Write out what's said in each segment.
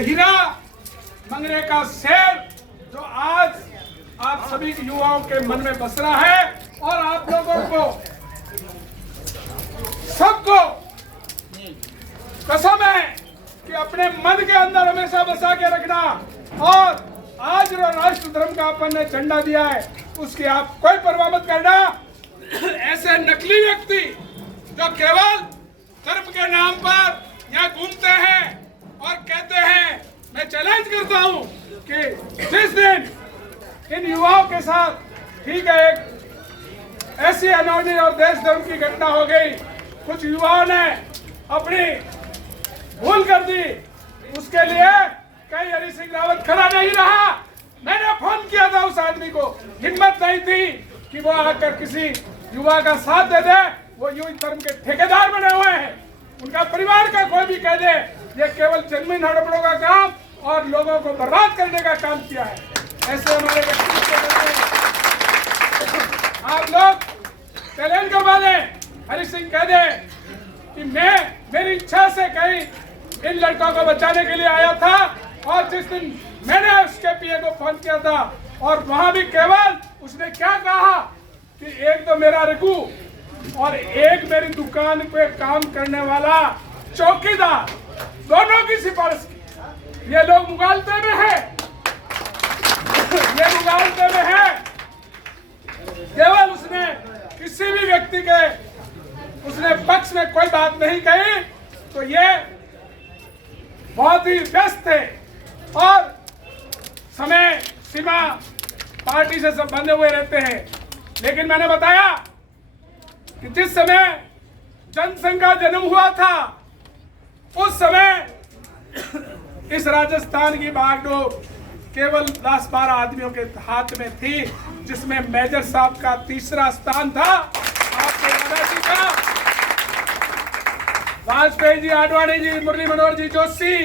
हीरा मंगरे का शेर जो आज आप सभी युवाओं के मन में बस रहा है और आप लोगों को सबको कसम है कि अपने मन के अंदर हमेशा बसा के रखना। और आज जो राष्ट्र धर्म का अपन ने झंडा दिया है उसकी आप कोई परवाह मत करना। ऐसे नकली व्यक्ति जो केवल धर्म के नाम पर यहाँ घूमते हैं और कहते हैं, मैं चैलेंज करता हूँ कि जिस दिन इन युवाओं के साथ ठीक है एक ऐसी अनहोनी और देश धर्म की घटना हो गई, कुछ युवाओं ने अपनी भूल कर दी, उसके लिए कहीं हरि सिंह रावत खड़ा नहीं रहा। मैंने फोन किया था उस आदमी को, हिम्मत नहीं थी कि वो आकर किसी युवा का साथ दे दे। वो युवा धर्म के ठेकेदार बने हुए हैं, उनका परिवार का कोई भी कह दे ये केवल जन्मीन हड़पड़ों का काम और लोगों को बर्बाद करने का काम किया है। ऐसे हमारे आप लोग चैलेंज करवा दें, हरि सिंह कह दे कि मैं मेरी इच्छा से कहीं इन लड़कों को बचाने के लिए आया था। और जिस दिन मैंने उसके पीए को फोन किया था और वहां भी केवल उसने क्या कहा कि एक तो मेरा रघु और एक मेरी दुकान पे काम करने वाला चौकीदार, दोनों की सिफारिश की। ये लोग मुगालते में है, ये मुगालते में है। केवल उसने किसी भी व्यक्ति के उसने पक्ष में कोई बात नहीं कही, तो ये बहुत ही व्यस्त थे और समय सीमा पार्टी से सब बंधे हुए रहते हैं। लेकिन मैंने बताया कि जिस समय जनसंघ का जन्म हुआ था उस समय इस राजस्थान की बागडोर केवल 10-12 आदमियों के हाथ में थी, जिसमें मेजर साहब का तीसरा स्थान था। आपको याद था वाजपेयी जी, आडवाणी जी, मुरली मनोहर जी जोशी,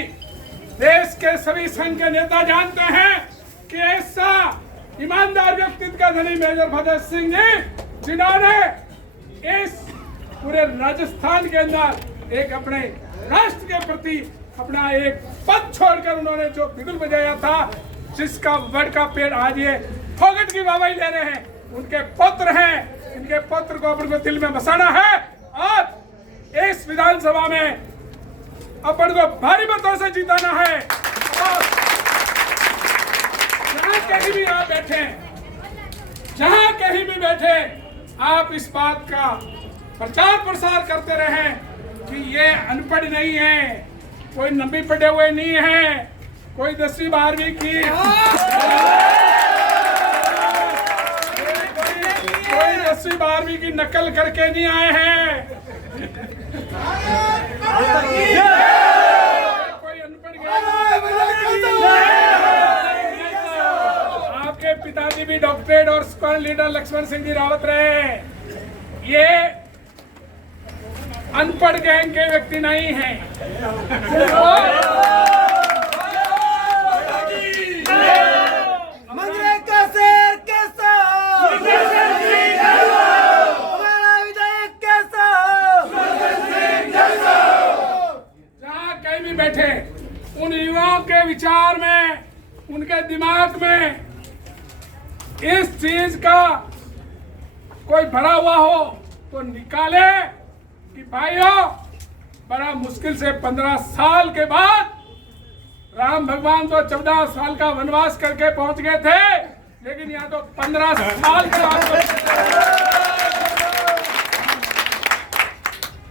देश के सभी संघ के नेता जानते हैं कि ऐसा ईमानदार व्यक्तित्व का धनी मेजर भगत सिंह जी, जिन्होंने इस पूरे राजस्थान के अंदर एक अपने राष्ट्र के प्रति अपना एक पद छोड़कर उन्होंने जो बिगुल बजाया था, जिसका वड का पेड़ आज ये फोगट की वाहवाही ले रहे हैं, उनके पुत्र हैं। इनके पुत्र को अपन को दिल में बसाना है और इस विधानसभा में अपन को भारी मतों से जिताना है। और जहां कहीं भी आप बैठे, जहां कहीं भी बैठे, आप इस बात का प्रचार प्रसार करते रहें कि ये अनपढ़ नहीं है, कोई नंबी पढ़े हुए नहीं है, कोई 10वीं 12वीं की कोई 10वीं 12वीं की नकल करके नहीं आए हैं, कोई अनपढ़ आपके पिताजी भी डॉक्टरेट और स्क्वाड लीडर लक्ष्मण सिंह जी रावत रहे। ये अनपढ़ गैंग के व्यक्ति नहीं हैं। मंगरे का शेर कैसा, हमारा विधायक कैसा, जहाँ कहीं भी बैठे उन युवाओं के विचार में, उनके दिमाग में इस चीज का कोई भरा हुआ हो तो निकाले कि भाइयों, बड़ा मुश्किल से 15 साल के बाद राम भगवान तो 14 साल का वनवास करके पहुंच गए थे, लेकिन यहाँ तो 15 साल के बाद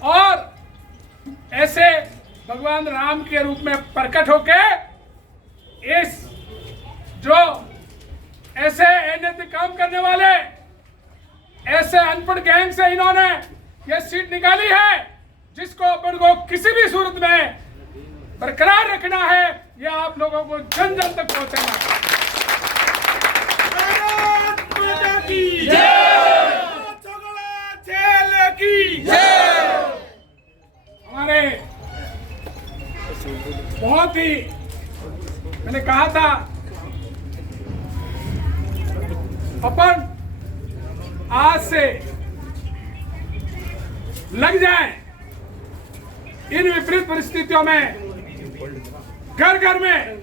और ऐसे भगवान राम के रूप में प्रकट होके इस जो ऐसे अनैतिक काम करने वाले, ऐसे अनपढ़ गैंग से इन्होंने ये सीट निकाली है, जिसको अपन को किसी भी सूरत में बरकरार रखना है। ये आप लोगों को जन जन तक पहुंचाना है। हमारे बहुत ही, मैंने कहा था अपन आज से लग जाए इन विपरीत परिस्थितियों में घर घर में,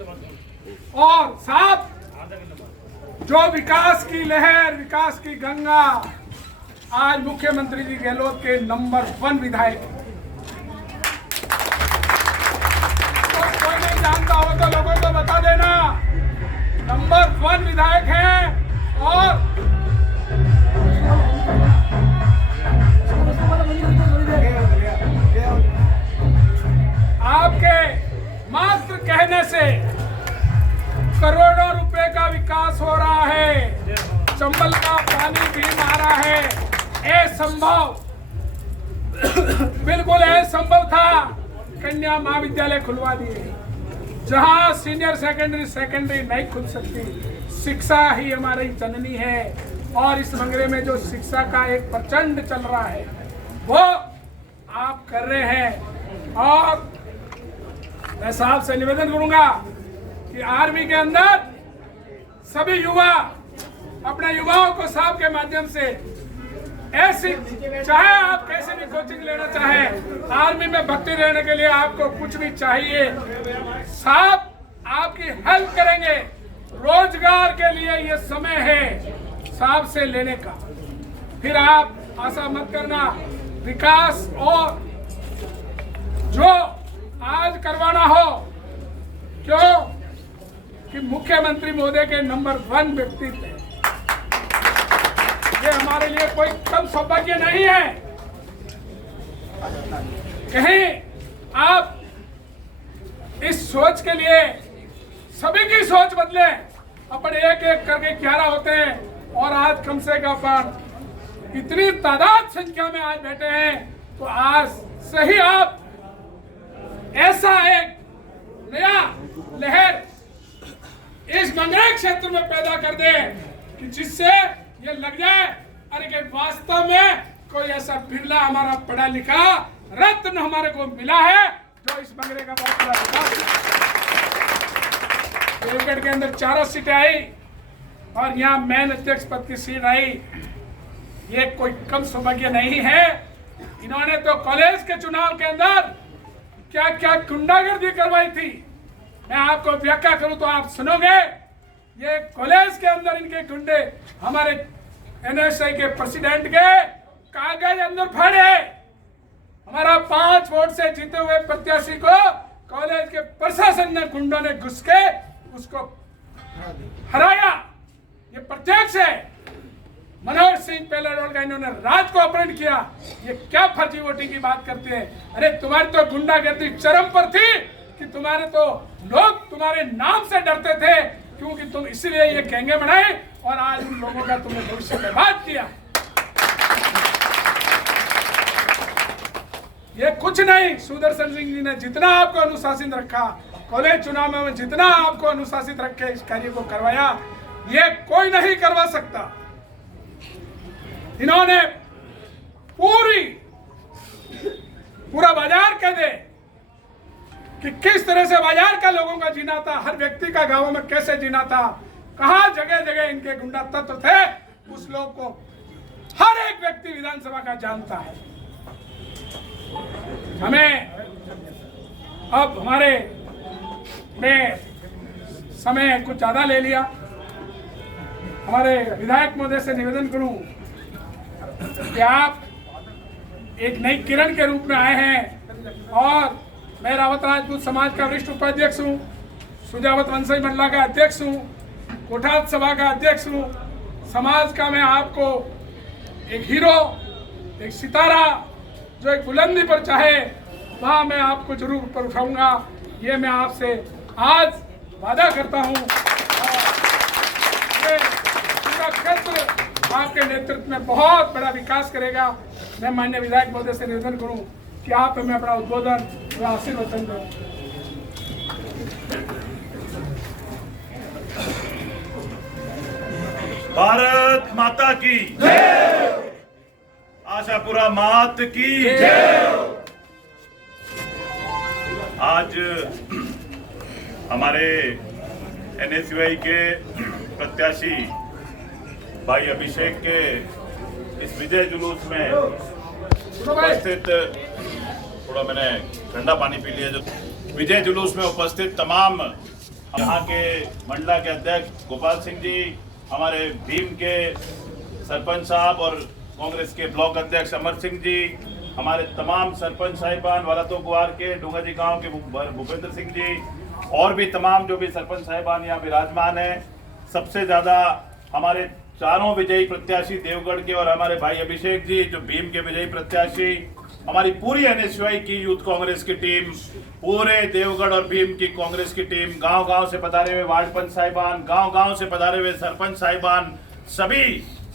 और साथ जो विकास की लहर, विकास की गंगा आज मुख्यमंत्री जी गहलोत के नंबर 1 विधायक, तो कोई नहीं जानता हो तो लोगों को बता देना, नंबर 1 विधायक हैं। और आपके मात्र कहने से करोड़ों रुपए का विकास हो रहा है, चंबल का पानी भी आ रहा है। असंभव, बिल्कुल असंभव था, कन्या महाविद्यालय खुलवा दिए, जहां सीनियर सेकेंडरी नहीं खुल सकती। शिक्षा ही हमारी जननी है, और इस मंगरे में जो शिक्षा का एक प्रचंड चल रहा है वो आप कर रहे हैं। और मैं साहब से निवेदन करूंगा कि आर्मी के अंदर सभी युवा अपने युवाओं को साहब के माध्यम से ऐसी, चाहे आप कैसे भी कोचिंग लेना चाहे, आर्मी में भर्ती रहने के लिए आपको कुछ भी चाहिए, साहब आपकी हेल्प करेंगे। रोजगार के लिए ये समय है साहब से लेने का। फिर आप आशा मत करना, विकास और जो आज करवाना हो, क्यों कि मुख्यमंत्री महोदय के नंबर 1 व्यक्तित्व है, ये हमारे लिए कोई कम सौभाग्य नहीं है। कहीं आप इस सोच के लिए सभी की सोच बदले, अपन एक एक करके 11 होते हैं, और आज कम से कम अपन इतनी तादाद संख्या में आज बैठे हैं, तो आज सही आप ऐसा एक नया लहर इस मंगरे क्षेत्र में पैदा कर दे कि जिससे ये लग जाए अरे कि वास्तव में कोई ऐसा बिरला हमारा पढ़ा लिखा रत्न हमारे को मिला है जो इस मंगरे का बहुत बड़ा विकास। देवगढ़ के अंदर 4 सीटें आई और यहाँ मैन अध्यक्ष पद की सीट आई, ये कोई कम सौभाग्य नहीं है। इन्होंने तो कॉलेज के चुनाव के अंदर क्या क्या गुंडागर्दी करवाई थी, मैं आपको व्याख्या करूं तो आप सुनोगे। ये कॉलेज के अंदर इनके गुंडे हमारे एनएसआई के प्रेसिडेंट के कागज अंदर फाड़े, हमारा 5 वोट से जीते हुए प्रत्याशी को कॉलेज के प्रशासन ने, गुंडों ने घुस के उसको हराया। ये प्रत्यक्ष है। मनोहर सिंह पेलारोल का इन्होंने रात को अपहरण किया, ये क्या फर्जी वोटिंग की बात करते हैं। अरे तुम्हारी तो गुंडागर्दी चरम पर थी कि तुम्हारे तो लोग तुम्हारे नाम से डरते थे, क्योंकि तुम इसलिए ये गैंगे बनाए और आज उन लोगों का तुमने भविष्य बर्बाद किया। ये कुछ नहीं, सुदर्शन सिंह जी ने जितना आपको अनुशासित रखा, कॉलेज चुनाव में जितना आपको अनुशासित रख के इस कार्य को करवाया, ये कोई नहीं करवा सकता। इन्होंने पूरा बाजार कह दे कि किस तरह से बाजार का लोगों का जीना था, हर व्यक्ति का गांवों में कैसे जीना था, कहां जगह जगह इनके गुंडा तत्व थे, उस लोग को हर एक व्यक्ति विधानसभा का जानता है। हमें अब हमारे में समय कुछ ज्यादा ले लिया, हमारे विधायक महोदय से निवेदन करूं कि आप एक नई किरण के रूप में आए हैं, और मैं रावत राजपूत समाज का वरिष्ठ उपाध्यक्ष हूँ, सुजावत वंशई मंडला का अध्यक्ष हूँ, कोठात सभा का अध्यक्ष हूँ। समाज का मैं आपको एक हीरो, एक सितारा जो एक बुलंदी पर चाहे वहाँ मैं आपको जरूर ऊपर उठाऊंगा, ये मैं आपसे आज वादा करता हूँ। ये पूरा क्षेत्र आपके नेतृत्व में बहुत बड़ा विकास करेगा। मैं माननीय विधायक महोदय से निवेदन करूं कि आप हमें अपना उद्बोधन व आशीर्वचन दो। भारत माता की जय, आशापुरा मात की जय। आज हमारे एनएसयूआई के प्रत्याशी भाई अभिषेक के इस विजय जुलूस में उपस्थित, थोड़ा मैंने ठंडा पानी पी लिया जो विजय जुलूस में उपस्थित तमाम यहाँ के मंडला के अध्यक्ष गोपाल सिंह जी, हमारे भीम के सरपंच साहब और कांग्रेस के ब्लॉक अध्यक्ष अमर सिंह जी, हमारे तमाम सरपंच साहिबान वालातो गुआर के डूंगा जी गांव के भूपेंद्र सिंह जी और भी तमाम जो भी सरपंच साहिबान यहाँ विराजमान हैं। सबसे ज़्यादा हमारे चारों विजयी प्रत्याशी देवगढ़ के और हमारे भाई अभिषेक जी जो भीम के विजयी प्रत्याशी, हमारी पूरी एनएसयूआई की यूथ कांग्रेस की टीम, पूरे देवगढ़ और भीम की कांग्रेस की टीम, गांव-गांव से पधारे हुए वार्ड पंच साहिबान, गांव-गांव से पधारे हुए सरपंच साहिबान, सभी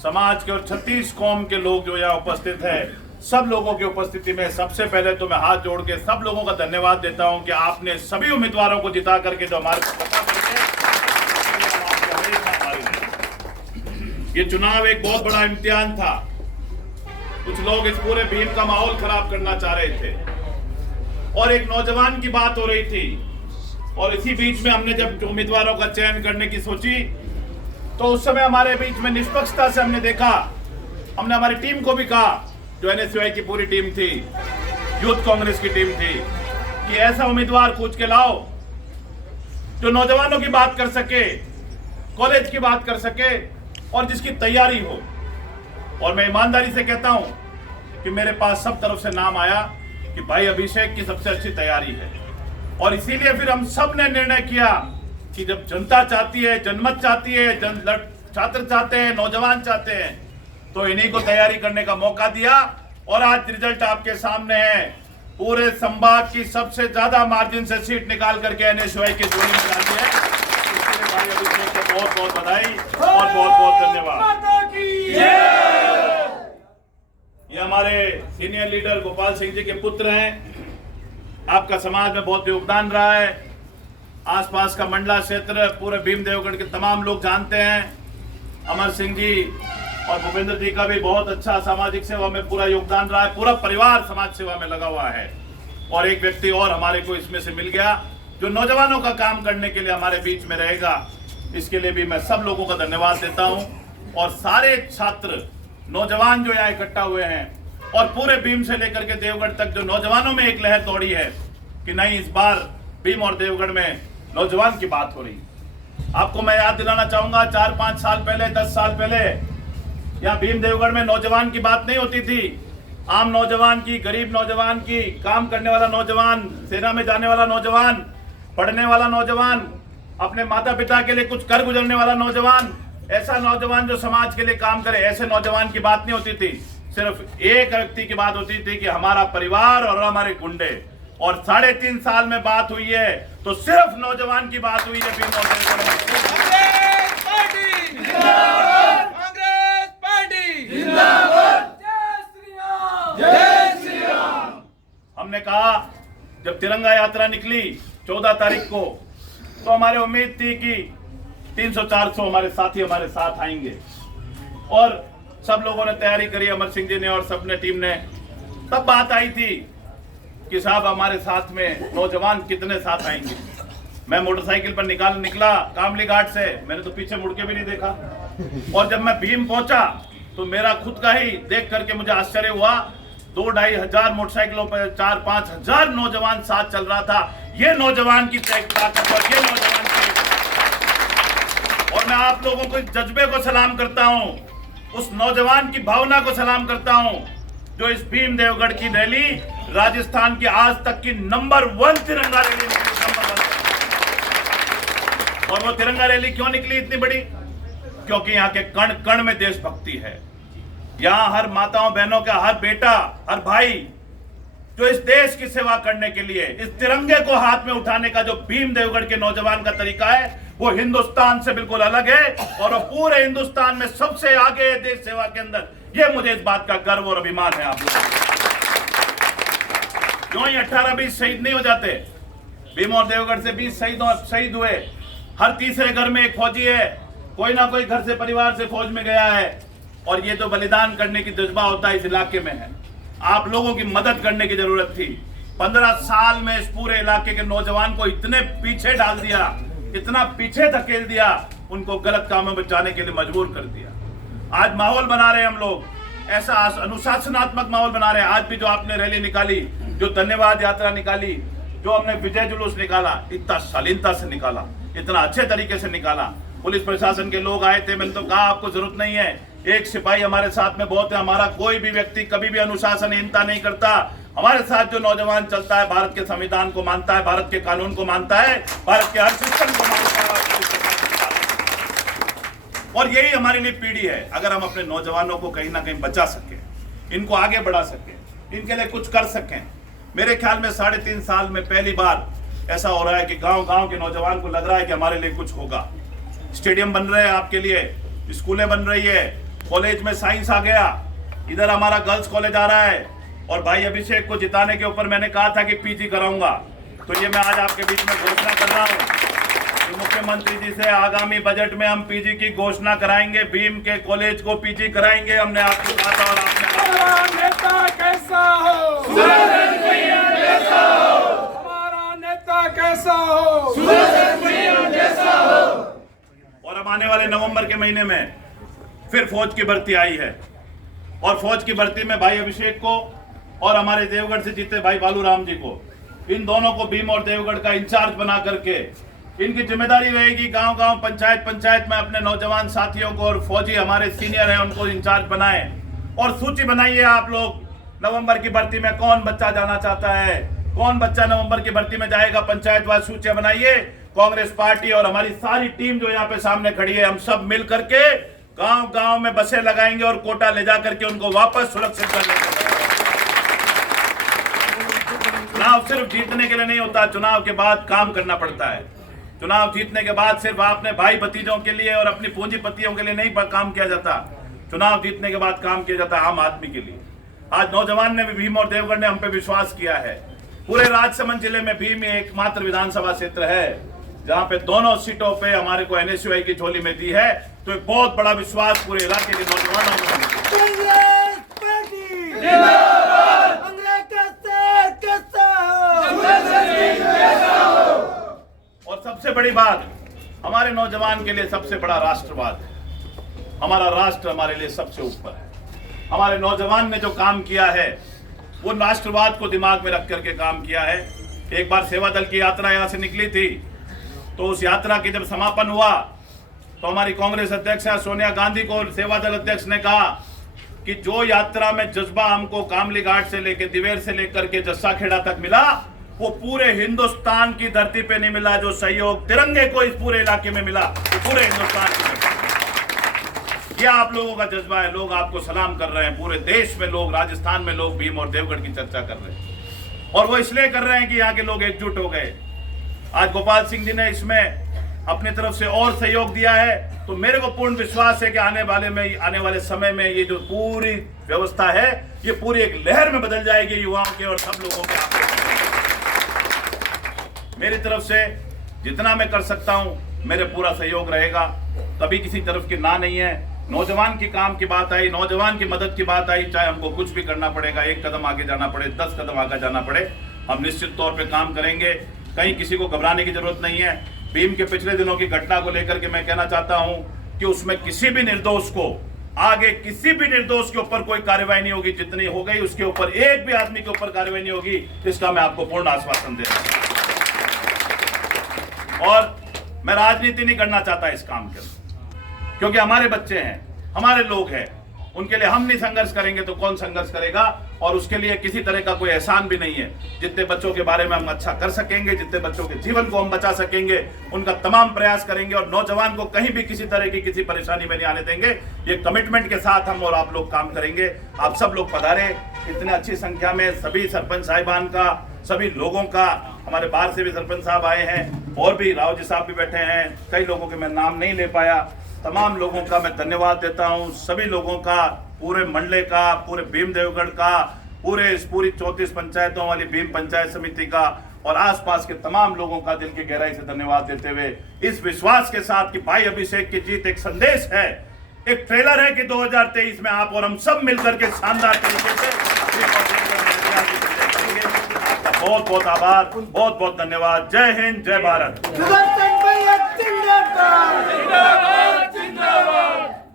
समाज के और 36 कौम के लोग जो यहाँ उपस्थित हैं, सब लोगों की उपस्थिति में सबसे पहले तो मैं हाथ जोड़ के सब लोगों का धन्यवाद देता हूं कि आपने सभी उम्मीदवारों को जिता करके जो हमारे को पता ये चुनाव एक बहुत बड़ा इम्तिहान था। कुछ लोग इस पूरे भीम का माहौल खराब करना चाह रहे थे और एक नौजवान की बात हो रही थी और इसी बीच में हमने जब उम्मीदवारों का चयन करने की सोची तो उस समय हमारे बीच में निष्पक्षता से हमने देखा, हमने हमारी टीम को भी कहा जो एनएसयूआई की पूरी टीम थी, यूथ कांग्रेस की टीम थी, कि ऐसा उम्मीदवार पूछ के लाओ जो नौजवानों की बात कर सके, कॉलेज की बात कर सके और जिसकी तैयारी हो। और मैं ईमानदारी से कहता हूं कि मेरे पास सब तरफ से नाम आया कि भाई अभिषेक की सबसे अच्छी तैयारी है और इसीलिए फिर हम सब ने निर्णय किया कि जब जनता चाहती है, जनमत चाहती है, छात्र चाहते हैं, नौजवान चाहते हैं, तो इन्हीं को तैयारी करने का मौका दिया और आज रिजल्ट आपके सामने है। पूरे संभाग की सबसे ज्यादा मार्जिन से सीट निकाल करके एनएसयूआई की जोड़ी में डाली है। इसके लिए भाई अभिषेक को बहुत बहुत बधाई और बहुत बहुत धन्यवाद। ये हमारे सीनियर लीडर गोपाल सिंह जी के पुत्र हैं। आपका समाज में बहुत योगदान रहा है। आसपास का मंडला क्षेत्र, पूरे भीम देवगढ़ के तमाम लोग जानते हैं। अमर सिंह जी और भूपेंद्र जी का भी बहुत अच्छा सामाजिक सेवा में पूरा योगदान रहा है। पूरा परिवार समाज सेवा में लगा हुआ है और एक व्यक्ति और हमारे को इसमें से मिल गया जो नौजवानों का काम करने के लिए हमारे बीच में रहेगा। इसके लिए भी मैं सब लोगों का धन्यवाद देता हूं और सारे छात्र नौजवान जो यहाँ इकट्ठा हुए हैं और पूरे भीम से लेकर के देवगढ़ तक जो नौजवानों में एक लहर दौड़ी है कि नहीं, इस बार भीम और देवगढ़ में नौजवान की बात हो रही। आपको मैं याद दिलाना चाहूंगा, 4-5 साल पहले, 10 साल पहले यहाँ भीम देवगढ़ में नौजवान की बात नहीं होती थी। आम नौजवान की, गरीब नौजवान की, काम करने वाला नौजवान, सेना में जाने वाला नौजवान, पढ़ने वाला नौजवान, अपने माता पिता के लिए कुछ कर गुजरने वाला नौजवान, ऐसा नौजवान जो समाज के लिए काम करे, ऐसे नौजवान की बात नहीं होती थी। सिर्फ एक व्यक्ति की बात होती थी कि हमारा परिवार और हमारे गुंडे। और 3.5 साल में बात हुई है तो सिर्फ नौजवान की बात हुई है। भीम और देवगढ़ में कांग्रेस पार्टी जिंदाबाद, कांग्रेस पार्टी जिंदाबाद, जय श्री राम, जय श्री राम। हमने कहा जब तिरंगा यात्रा निकली 14 तारीख को तो हमारी उम्मीद थी कि 300-400 हमारे साथी हमारे साथ आएंगे और सब लोगों ने तैयारी करी, अमर सिंह जी ने और सबने टीम ने। तब बात आई थी कि साहब हमारे साथ में नौजवान कितने साथ आएंगे। मैं मोटरसाइकिल पर निकला कामली घाट से, मैंने तो पीछे मुड़ के भी नहीं देखा और जब मैं भीम पहुंचा तो मेरा खुद का ही देख करके मुझे आश्चर्य हुआ। 2-2.5 हजार मोटरसाइकिलों पर 4-5 हजार नौजवान साथ चल रहा था। ये नौजवान की ताकत और ये नौजवान की, और मैं आप लोगों को इस जज्बे को सलाम करता हूं, उस नौजवान की भावना को सलाम करता हूं जो इस भीम देवगढ़ की रैली राजस्थान की आज तक की नंबर 1 तिरंगा रैली निकली, नंबर 1। और वो तिरंगा रैली क्यों निकली इतनी बड़ी? क्योंकि यहाँ के कण कण में देशभक्ति है। यहाँ हर माताओं बहनों का, हर बेटा, हर भाई जो इस देश की सेवा करने के लिए इस तिरंगे को हाथ में उठाने का जो भीम देवगढ़ के नौजवान का तरीका है वो हिंदुस्तान से बिल्कुल अलग है और वो पूरे हिंदुस्तान में सबसे आगे है देश सेवा के अंदर। ये मुझे इस बात का गर्व और अभिमान है। आप लोग क्यों ही 18-20 शहीद नहीं हो जाते? भीम और देवगढ़ से 20 शहीद हुए। हर तीसरे घर में एक फौजी है, कोई ना कोई घर से परिवार से फौज में गया है और ये तो बलिदान करने की जज्बा होता है इस इलाके में है। आप लोगों की मदद करने की जरूरत थी। 15 साल में इस पूरे इलाके के नौजवान को इतने पीछे डाल दिया, इतना पीछे धकेल दिया, उनको गलत कामों में जाने के लिए मजबूर कर दिया। आज माहौल बना रहे हैं हम लोग, ऐसा अनुशासनात्मक माहौल बना रहे हैं। आज भी जो आपने रैली निकाली, जो धन्यवाद यात्रा निकाली, जो हमने विजय जुलूस निकाला, इतना शालीनता से निकाला, इतना अच्छे तरीके से निकाला। पुलिस प्रशासन के लोग आए थे, मैंने तो कहा आपको जरूरत नहीं है, एक सिपाही हमारे साथ में बहुत है। हमारा कोई भी व्यक्ति कभी भी अनुशासनहीनता नहीं करता। हमारे साथ जो नौजवान चलता है, भारत के संविधान को मानता है, भारत के कानून को मानता है, भारत के हर सिस्टम को मानता है। और यही हमारी लिए पीढ़ी है। अगर हम अपने नौजवानों को कहीं ना कहीं बचा सकें, इनको आगे बढ़ा सकें, इनके लिए कुछ कर सकें। मेरे ख्याल में 3.5 साल में पहली बार ऐसा हो रहा है कि गांव-गांव के नौजवान को लग रहा है कि हमारे लिए कुछ होगा। स्टेडियम बन रहे हैं आपके लिए, स्कूलें बन रही है, कॉलेज में साइंस आ गया, इधर हमारा गर्ल्स कॉलेज आ रहा है। और भाई अभिषेक को जिताने के ऊपर मैंने कहा था कि पीजी कराऊंगा, तो ये मैं आज आपके बीच में घोषणा कर रहा हूँ कि मुख्यमंत्री जी से आगामी बजट में हम पीजी की घोषणा कराएंगे। भीम के कॉलेज को पीजी कराएंगे। हमने आपको कहा था और आपने हमारा नेता कैसा हो, हमारा नेता कैसा हो, और अब आने वाले नवंबर के महीने में फिर फौज की भर्ती आई है। और फौज की भर्ती में भाई अभिषेक को और हमारे देवगढ़ से जीते भाई बालूराम जी को, इन दोनों को भीम और देवगढ़ का इंचार्ज बना करके इनकी जिम्मेदारी रहेगी गांव-गांव, पंचायत में अपने नौजवान साथियों को और फौजी हमारे सीनियर हैं उनको इंचार्ज बनाएं। और सूची बनाइए आप लोग, नवंबर की भर्ती में कौन बच्चा जाना चाहता है, कौन बच्चा नवंबर की भर्ती में जाएगा, पंचायतवार सूचियां बनाइए। कांग्रेस पार्टी और हमारी सारी टीम जो यहाँ पे सामने खड़ी है, हम सब मिल करके गांव-गांव में बसें लगाएंगे और कोटा ले जा करके उनको वापस सुरक्षित कर लेंगे। चुनाव सिर्फ जीतने के लिए नहीं होता, चुनाव के बाद काम करना पड़ता है। चुनाव जीतने के बाद सिर्फ अपने भाई भतीजों के लिए और अपनी पूंजीपतियों के लिए नहीं काम किया जाता, चुनाव जीतने के बाद काम किया जाता है आम आदमी के लिए। आज नौजवान ने भी, भीम और देवगढ़ ने हम पे विश्वास किया है। पूरे राजसमंद जिले में भीम एकमात्र विधानसभा क्षेत्र है जहां पे दोनों सीटों पे हमारे को एनएसयूआई की झोली में दी है। तो एक बहुत बड़ा विश्वास पूरे इलाके के नौजवानों में है। कांग्रेस पार्टी जिंदाबाद, कांग्रेस का शेर कैसा हो। और सबसे बड़ी बात, हमारे नौजवान के लिए सबसे बड़ा राष्ट्रवाद है। हमारा राष्ट्र हमारे लिए सबसे ऊपर है। हमारे नौजवान ने जो काम किया है वो राष्ट्रवाद को दिमाग में रख करके काम किया है। एक बार सेवा दल की यात्रा यहाँ से निकली थी, तो उस यात्रा की जब समापन हुआ तो हमारी कांग्रेस अध्यक्ष सोनिया गांधी को सेवा दल अध्यक्ष ने कहा कि जो यात्रा में जज्बा हमको कामली घाट से लेकर दिवेर से लेकर के जस्सा खेड़ा तक मिला, वो पूरे हिंदुस्तान की धरती पे नहीं मिला। जो सहयोग तिरंगे को इस पूरे इलाके में मिला, वो पूरे हिंदुस्तान की धरती। ये आप लोगों का जज्बा है। लोग आपको सलाम कर रहे हैं, पूरे देश में लोग, राजस्थान में लोग भीम और देवगढ़ की चर्चा कर रहे हैं। और वो इसलिए कर रहे हैं कि यहाँ के लोग एकजुट हो गए। आज गोपाल सिंह जी ने इसमें अपनी तरफ से और सहयोग दिया है, तो मेरे को पूर्ण विश्वास है कि आने वाले समय में ये जो पूरी व्यवस्था है, ये पूरी एक लहर में बदल जाएगी युवाओं के और सब लोगों के। मेरी तरफ से जितना मैं कर सकता हूं, मेरे पूरा सहयोग रहेगा। कभी किसी तरफ की ना नहीं है। नौजवान की काम की बात आई, नौजवान की मदद की बात आई, चाहे हमको कुछ भी करना पड़ेगा, 1 कदम आगे जाना पड़े, 10 कदम आगे जाना पड़े, हम निश्चित तौर पे काम करेंगे। कहीं किसी को घबराने की जरूरत नहीं है। भीम के पिछले दिनों की घटना को लेकर के मैं कहना चाहता हूं कि उसमें किसी भी निर्दोष को, आगे किसी भी निर्दोष के ऊपर कोई कार्रवाई नहीं होगी। जितनी हो गई उसके ऊपर एक भी आदमी के ऊपर कार्रवाई नहीं होगी, इसका मैं आपको पूर्ण आश्वासन दे रहा हूं। और मैं राजनीति नहीं करना चाहता इस काम के, क्योंकि हमारे बच्चे हैं, हमारे लोग हैं, उनके लिए हम नहीं संघर्ष करेंगे तो कौन संघर्ष करेगा। और उसके लिए किसी तरह का कोई एहसान भी नहीं है। जितने बच्चों के बारे में हम अच्छा कर सकेंगे, जितने बच्चों के जीवन को हम बचा सकेंगे, उनका तमाम प्रयास करेंगे। और नौजवान को कहीं भी किसी तरह की किसी परेशानी में नहीं आने देंगे। ये कमिटमेंट के साथ हम और आप लोग काम करेंगे। आप सब लोग पधारे, इतने अच्छी संख्या में सभी सरपंच साहिबान का, सभी लोगों का, हमारे बाहर से भी सरपंच साहब आए हैं और भी राव जी साहब भी बैठे हैं, कई लोगों के मैं नाम नहीं ले पाया। तमाम लोगों का मैं धन्यवाद देता हूं। सभी लोगों का, पूरे मंडले का, पूरे भीम देवगढ़ का, पूरी 34 पंचायतों वाली भीम पंचायत समिति का और आसपास के तमाम लोगों का दिल की गहराई से धन्यवाद देते हुए, इस विश्वास के साथ कि भाई अभिषेक की जीत एक संदेश है, एक ट्रेलर है कि 2023 में आप और हम सब मिलकर के शानदार तरीके से आपका बहुत बहुत आभार, बहुत बहुत धन्यवाद। जय हिंद, जय भारत।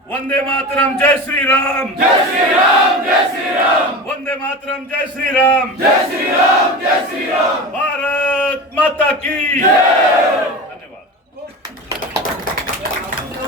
वंदे मातरम, जय श्री राम, जय श्री राम, जय श्री राम। वंदे मातरम, जय श्री राम, जय श्री राम, जय श्री राम। भारत माता की